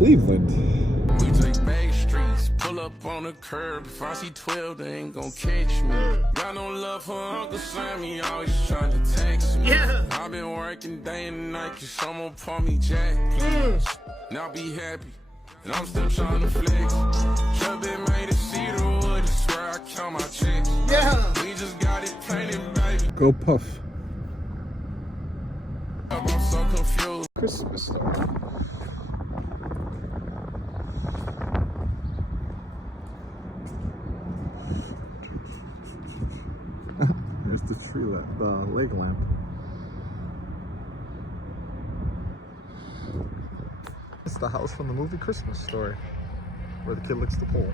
Cleveland. We take back streets, pull up on the curb. If I see 12, they ain't gon' catch me. Got no love for Uncle Sammy, always trying to text me. Yeah. I've been working day and night, cause someone pour me Jack. Now be happy, and I'm still trying to flex. Trap been made of cedar wood, I swear I count my checks. Yeah. We just got it painted, baby. Go Puff. I'm so confused. Christmas story. There's the tree lamp, the leg lamp. It's the house from the movie Christmas Story, where the kid licks the pole.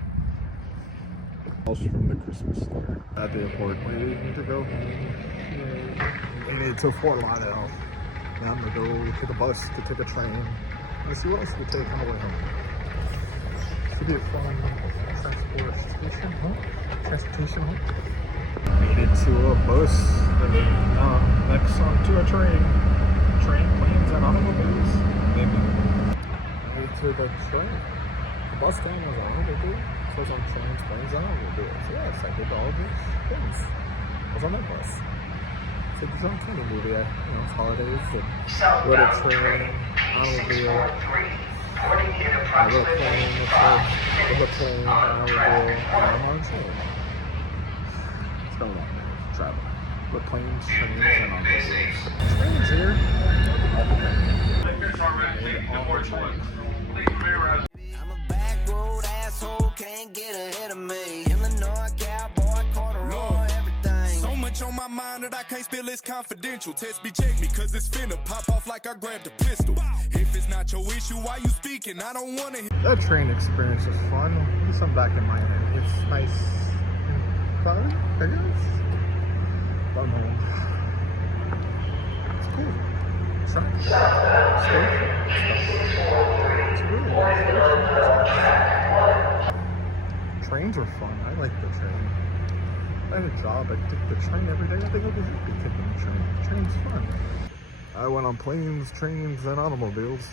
House from the Christmas Story. At the airport, we need to go home. We need to Fort Lauderdale. Now I'm gonna go take a bus to take a train. Let's see what else we take on the way home. Should be a fun transportation home. Transportation home. Made it to a bus, and next on to a train. Train, planes, and automobiles. Maybe. Made it to the train. The bus stand was automobile. So it was on trains, planes, and automobiles. Yes, I did all these things. I was on that bus. It's like the John Candy movie, it's holidays, and rode a train, automobile, I rode a plane, automobile, and I'm on a train. It's been a long day traveling. With planes, trains, and automobiles. Trains here. I'm a back road asshole, can't get ahead of me. Illinois cowboy, corduroy, everything. So much on my mind that I can't spill, it's confidential. Test me, check me, cause it's finna pop off like I grabbed a pistol. If it's not your issue, why you speaking? I don't wanna hear. That train experience was fun. At least I'm back in my head. It's nice and cloudy, I guess. But no. It's cool. It's nice. It's really nice. Trains are fun. I like the train. If I had a job, I'd take the train every day. I think I'd be happy taking the train. The train's fun. I went on planes, trains, and automobiles.